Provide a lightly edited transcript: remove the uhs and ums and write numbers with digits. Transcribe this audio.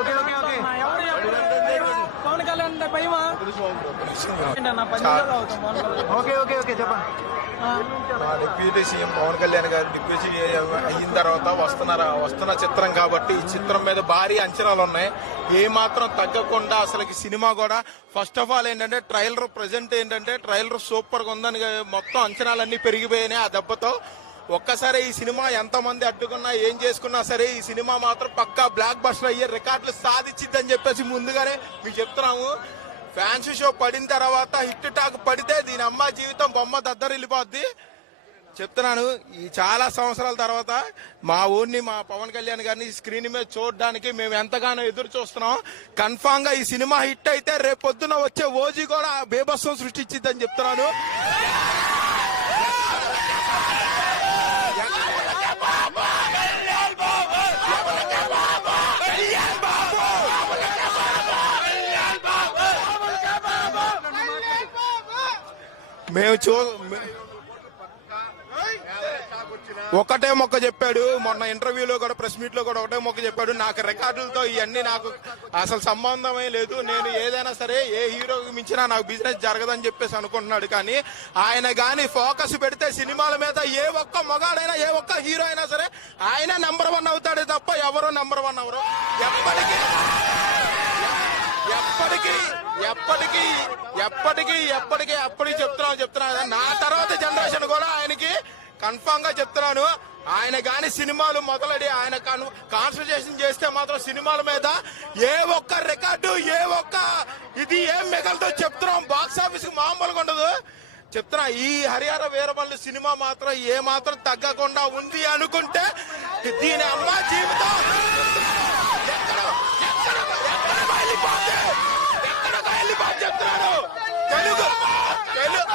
Okay okay okay Pawan Kalyan భయమా? Okay okay okay చెప్పండి. మా డిప్యూటీ సీఎం పవన్ కళ్యాణ్ గారు డిప్యూటీ సీఎం అయిన తర్వాత వస్తున్న చిత్రం కాబట్టి ఈ చిత్రం మీద భారీ అంచనాలు ఉన్నాయి. ఏ మాత్రం తగ్గకుండా అసలు సినిమా కూడా ఫస్ట్ ఆఫ్ ఆల్ ఏంటంటే ట్రైలర్ ప్రజెంట్ ఏంటంటే ట్రైలర్ సూపర్ గా ఉందని మొత్తం అంచనాలన్నీ పెరిగిపోయినాయి ఆ దెబ్బతో. ఒక్కసారి ఈ సినిమా ఎంతమంది అడ్డుకున్నా ఏం చేసుకున్నా సరే ఈ సినిమా మాత్రం పక్కా బ్లాక్ బస్టర్ అయ్యే రికార్డులు సాధించిద్దని చెప్పేసి ముందుగానే మీకు చెప్తున్నాము. ఫ్యాన్స్ షో పడిన తర్వాత హిట్ టాక్ పడితే దీని అమ్మ జీవితం బొమ్మ దద్దరిల్లిపోద్ది చెప్తున్నాను. ఈ చాలా సంవత్సరాల తర్వాత మా ఊరిని మా పవన్ కళ్యాణ్ గారిని స్క్రీన్ మీద చూడడానికి మేము ఎంతగానో ఎదురు చూస్తున్నాం. కన్ఫామ్ గా ఈ సినిమా హిట్ అయితే రేపొద్దున వచ్చే ఓజీ కూడా బేభత్సం సృష్టించిద్దని చెప్తున్నాను. మేము ఒకటే మొక్క చెప్పాడు మొన్న ఇంటర్వ్యూలో కూడా ప్రెస్ మీట్ లో కూడా ఒకటే మొక్క చెప్పాడు, నాకు రికార్డులతో ఇవన్నీ నాకు అసలు సంబంధమే లేదు, నేను ఏదైనా సరే ఏ హీరోకి మించినా నాకు బిజినెస్ జరగదని చెప్పేసి అనుకుంటున్నాడు. కానీ ఆయన గాని ఫోకస్ పెడితే సినిమాల మీద ఏ ఒక్క మగాడైనా ఏ ఒక్క హీరో అయినా సరే ఆయన నెంబర్ 1 అవుతాడే తప్ప ఎవరో నెంబర్ 1 అవరు. ఎప్పటికీ చెప్తున్నా నా తర్వాత జనరేషన్ కూడా ఆయనకి కన్ఫామ్ గా చెప్తున్నాను. ఆయన గాని సినిమాలు మొదలడి ఆయన కాన్సన్ట్రేషన్ చేస్తే మాత్రం సినిమాల మీద ఏ ఒక్క రికార్డు ఏ ఒక్క ఇది ఏం మిగలతో చెప్తున్నాం. బాక్స్ ఆఫీస్ కి మామూలుగా ఉండదు చెప్తున్నా. ఈ హరిహర వీరమల్లు సినిమా మాత్రం ఏ మాత్రం తగ్గకుండా ఉంది అనుకుంటే దీని అమ్మ జీవితం చెప్తున్నాను. తెలుగు